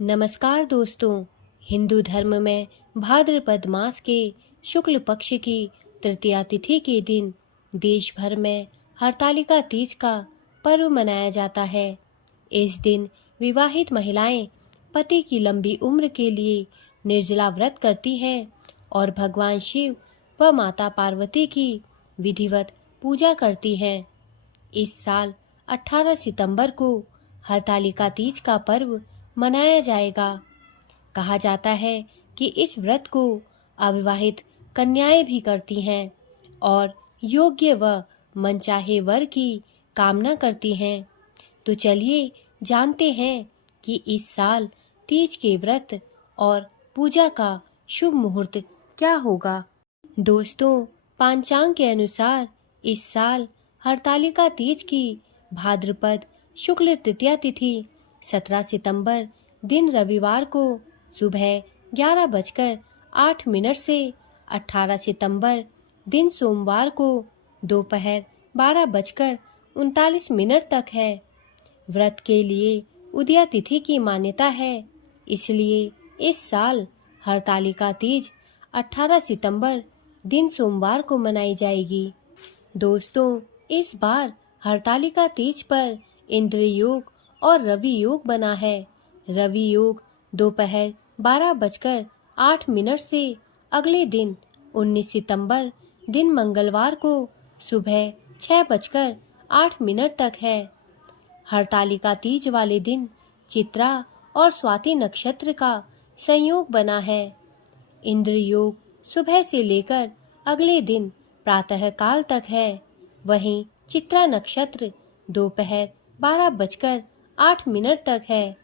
नमस्कार दोस्तों। हिंदू धर्म में भाद्रपद मास के शुक्ल पक्ष की तृतीया तिथि के दिन देश भर में हरतालिका तीज का पर्व मनाया जाता है। इस दिन विवाहित महिलाएं पति की लंबी उम्र के लिए निर्जला व्रत करती हैं और भगवान शिव व माता पार्वती की विधिवत पूजा करती हैं। इस साल 18 सितंबर को हरतालिका तीज का पर्व मनाया जाएगा। कहा जाता है कि इस व्रत को अविवाहित कन्याएं भी करती हैं और योग्य व मनचाहे वर की कामना करती हैं। तो चलिए जानते हैं कि इस साल तीज के व्रत और पूजा का शुभ मुहूर्त क्या होगा। दोस्तों, पांचांग के अनुसार इस साल हरतालिका तीज की भाद्रपद शुक्ल तृतीया तिथि 17 सितंबर दिन रविवार को सुबह 11:08 से 18 सितंबर दिन सोमवार को दोपहर 12:39 तक है। व्रत के लिए उदया तिथि की मान्यता है, इसलिए इस साल हरतालिका तीज 18 सितंबर दिन सोमवार को मनाई जाएगी। दोस्तों, इस बार हरतालिका तीज पर इंद्र योग और रवि योग बना है। रवि योग दोपहर 12:08 से अगले दिन 19 सितंबर दिन मंगलवार को सुबह 6:08 तक है। हरतालिका तीज वाले दिन चित्रा और स्वाति नक्षत्र का संयोग बना है। इंद्र योग सुबह से लेकर अगले दिन प्रातः काल तक है। वहीं चित्रा नक्षत्र दोपहर 12:08 तक है।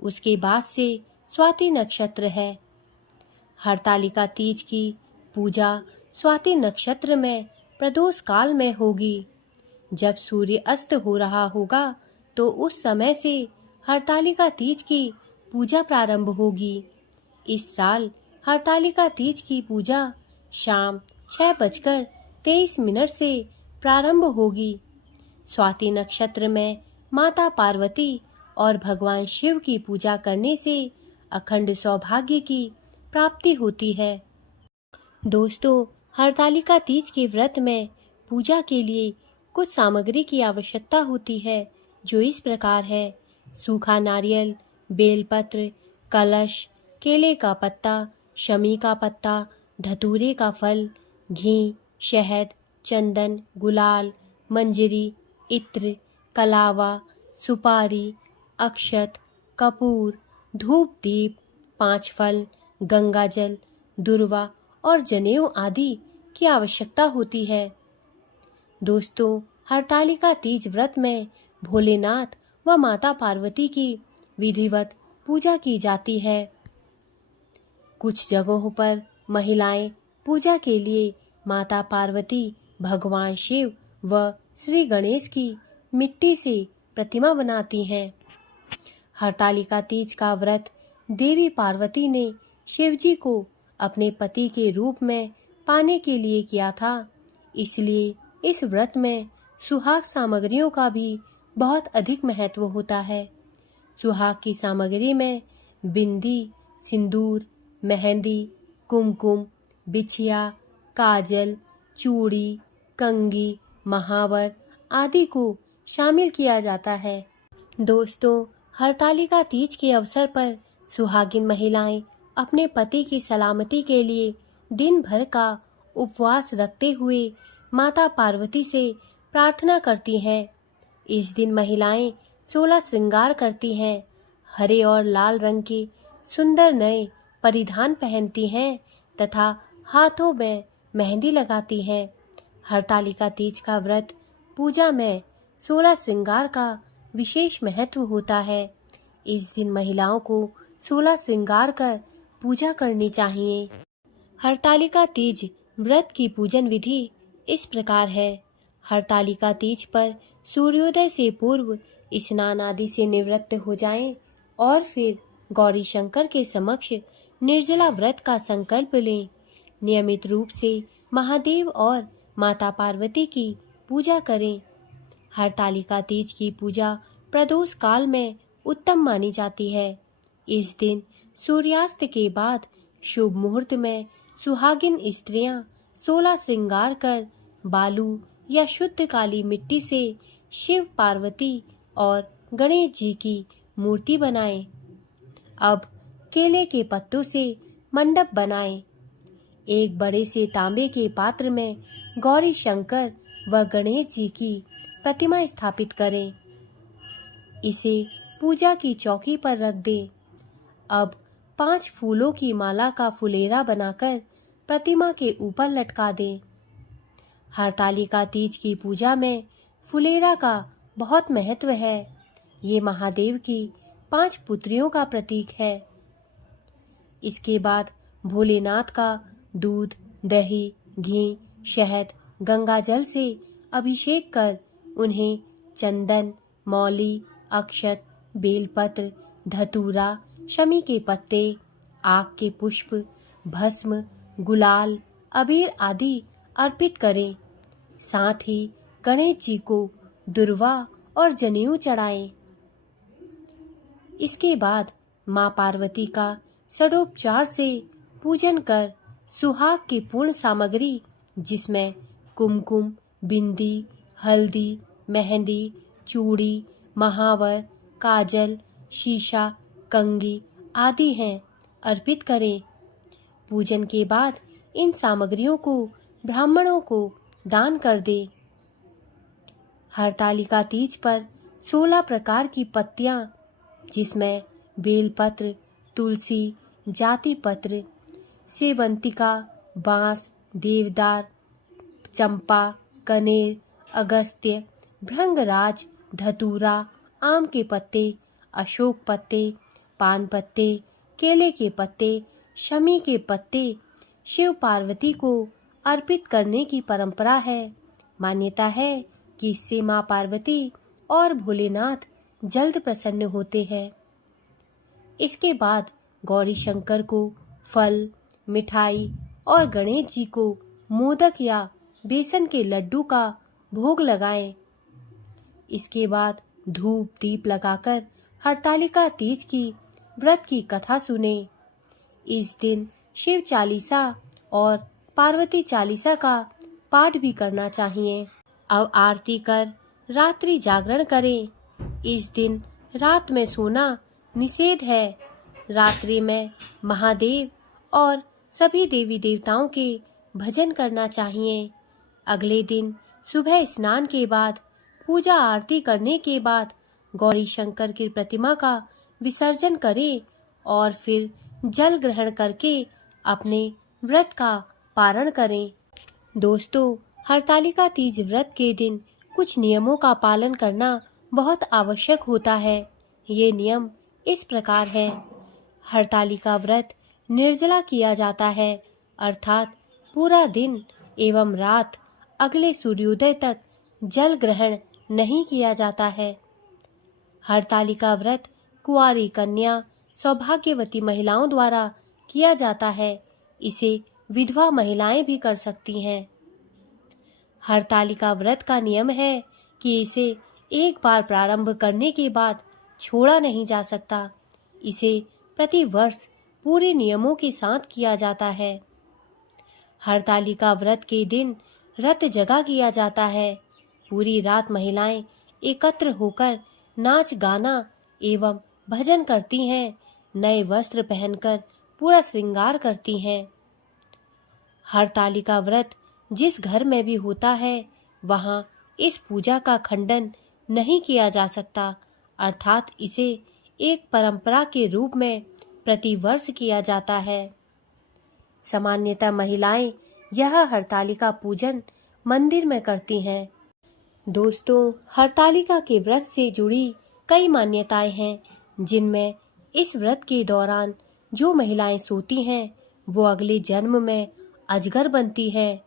उसके बाद से स्वाति नक्षत्र है। हरतालिका तीज की पूजा स्वाति नक्षत्र में प्रदोष काल में होगी। जब सूर्य अस्त हो रहा होगा तो उस समय से हरतालिका तीज की पूजा प्रारंभ होगी। इस साल हरतालिका तीज की पूजा शाम 6:23 से प्रारंभ होगी। स्वाति नक्षत्र में माता पार्वती और भगवान शिव की पूजा करने से अखंड सौभाग्य की प्राप्ति होती है। दोस्तों, हरतालिका तीज के व्रत में पूजा के लिए कुछ सामग्री की आवश्यकता होती है, जो इस प्रकार है। सूखा नारियल, बेलपत्र, कलश, केले का पत्ता, शमी का पत्ता, धतूरे का फल, घी, शहद, चंदन, गुलाल, मंजरी, इत्र, कलावा, सुपारी, अक्षत, कपूर, धूप दीप, 5 फल, गंगाजल, दुर्वा और जनेऊ आदि की आवश्यकता होती है। दोस्तों, हरतालिका तीज व्रत में भोलेनाथ व माता पार्वती की विधिवत पूजा की जाती है। कुछ जगहों पर महिलाएं पूजा के लिए माता पार्वती, भगवान शिव व श्री गणेश की मिट्टी से प्रतिमा बनाती हैं। हरतालिका तीज का व्रत देवी पार्वती ने शिवजी को अपने पति के रूप में पाने के लिए किया था, इसलिए इस व्रत में सुहाग सामग्रियों का भी बहुत अधिक महत्व होता है। सुहाग की सामग्री में बिंदी, सिंदूर, मेहंदी, कुमकुम, बिछिया, काजल, चूड़ी, कंगी, महावर आदि को शामिल किया जाता है। दोस्तों, हरतालिका तीज के अवसर पर सुहागिन महिलाएं अपने पति की सलामती के लिए दिन भर का उपवास रखते हुए माता पार्वती से प्रार्थना करती हैं। इस दिन महिलाएं 16 श्रृंगार करती हैं, हरे और लाल रंग के सुंदर नए परिधान पहनती हैं तथा हाथों में मेहंदी लगाती हैं। हरतालिका तीज का व्रत पूजा में 16 श्रृंगार का विशेष महत्व होता है। इस दिन महिलाओं को 16 श्रृंगार कर पूजा करनी चाहिए। हरतालिका तीज व्रत की पूजन विधि इस प्रकार है। हरतालिका तीज पर सूर्योदय से पूर्व स्नान आदि से निवृत्त हो जाएं और फिर गौरी शंकर के समक्ष निर्जला व्रत का संकल्प लें। नियमित रूप से महादेव और माता पार्वती की पूजा करें। हरतालिका तीज की पूजा प्रदोष काल में उत्तम मानी जाती है। इस दिन सूर्यास्त के बाद शुभ मुहूर्त में सुहागिन स्त्रियां 16 श्रृंगार कर बालू या शुद्ध काली मिट्टी से शिव, पार्वती और गणेश जी की मूर्ति बनाएं। अब केले के पत्तों से मंडप बनाएं। एक बड़े से तांबे के पात्र में गौरी शंकर व गणेश जी की प्रतिमा स्थापित करें। इसे पूजा की चौकी पर रख दें। अब 5 फूलों की माला का फुलेरा बनाकर प्रतिमा के ऊपर लटका दें। हरतालिका तीज की पूजा में फुलेरा का बहुत महत्व है। ये महादेव की 5 पुत्रियों का प्रतीक है। इसके बाद भोलेनाथ का दूध, दही, घी, शहद, गंगा जल से अभिषेक कर उन्हें चंदन, मौली, अक्षत, बेलपत्र, धतूरा, शमी के पत्ते, आक के पुष्प, भस्म, गुलाल, अबीर आदि अर्पित करें। साथ ही गणेश जी को दुर्वा और जनेऊ चढ़ाएं। इसके बाद मां पार्वती का षडोपचार से पूजन कर सुहाग की पूर्ण सामग्री, जिसमें कुमकुम, बिंदी, हल्दी, मेहंदी, चूड़ी, महावर, काजल, शीशा, कंगी आदि हैं, अर्पित करें। पूजन के बाद इन सामग्रियों को ब्राह्मणों को दान कर दे। हरतालिका तीज पर 16 प्रकार की पत्तियां, जिसमें बेलपत्र, तुलसी, जाति पत्र, सेवंतिका, बांस, देवदार, चंपा, कनेर, अगस्त्य, भृंगराज, धतूरा, आम के पत्ते, अशोक पत्ते, पान पत्ते, केले के पत्ते, शमी के पत्ते शिव पार्वती को अर्पित करने की परंपरा है। मान्यता है कि इससे मां पार्वती और भोलेनाथ जल्द प्रसन्न होते हैं। इसके बाद गौरी शंकर को फल, मिठाई और गणेश जी को मोदक या बेसन के लड्डू का भोग लगाएं। इसके बाद धूप दीप लगाकर हरतालिका तीज की व्रत की कथा सुने। इस दिन शिव चालीसा और पार्वती चालीसा का पाठ भी करना चाहिए। अब आरती कर रात्रि जागरण करें। इस दिन रात में सोना निषेध है। रात्रि में महादेव और सभी देवी देवताओं के भजन करना चाहिए। अगले दिन सुबह स्नान के बाद पूजा आरती करने के बाद गौरी शंकर की प्रतिमा का विसर्जन करें और फिर जल ग्रहण करके अपने व्रत का पारण करें। दोस्तों, हरतालिका तीज व्रत के दिन कुछ नियमों का पालन करना बहुत आवश्यक होता है। ये नियम इस प्रकार हैं। हरतालिका व्रत निर्जला किया जाता है, अर्थात पूरा दिन एवं रात अगले सूर्योदय तक जल ग्रहण नहीं किया जाता है। हरतालिका व्रत कुंवारी कन्या, सौभाग्यवती महिलाओं द्वारा किया जाता है। इसे विधवा महिलाएं भी कर सकती हैं। हरतालिका व्रत का नियम है कि इसे एक बार प्रारंभ करने के बाद छोड़ा नहीं जा सकता। इसे प्रति वर्ष पूरे नियमों के साथ किया जाता है। हरतालिका व्रत के दिन रत जगा किया जाता है। पूरी रात महिलाएं एकत्र होकर नाच गाना एवं भजन करती हैं। नए वस्त्र पहनकर पूरा श्रृंगार करती हैं। हरतालिका व्रत जिस घर में भी होता है वहां इस पूजा का खंडन नहीं किया जा सकता, अर्थात इसे एक परंपरा के रूप में प्रतिवर्ष किया जाता है। सामान्यतः महिलाएं यह हरतालिका पूजन मंदिर में करती हैं। दोस्तों, हरतालिका के व्रत से जुड़ी कई मान्यताएं हैं, जिनमें इस व्रत के दौरान जो महिलाएं सोती हैं वो अगले जन्म में अजगर बनती हैं।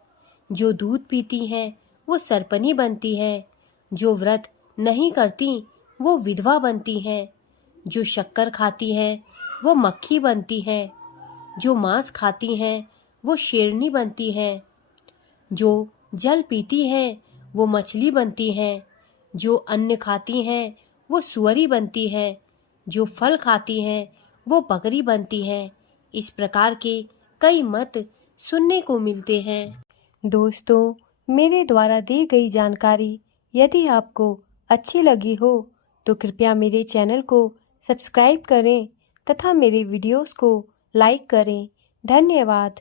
जो दूध पीती हैं वो सरपनी बनती हैं। जो व्रत नहीं करती वो विधवा बनती हैं। जो शक्कर खाती हैं वो मक्खी बनती हैं। जो मांस खाती हैं वो शेरनी बनती हैं। जो जल पीती हैं वो मछली बनती हैं। जो अन्न खाती हैं वो सुअरी बनती हैं। जो फल खाती हैं वो बकरी बनती है। इस प्रकार के कई मत सुनने को मिलते हैं। दोस्तों, मेरे द्वारा दी गई जानकारी यदि आपको अच्छी लगी हो तो कृपया मेरे चैनल को सब्सक्राइब करें तथा मेरे वीडियोस को लाइक करें। धन्यवाद।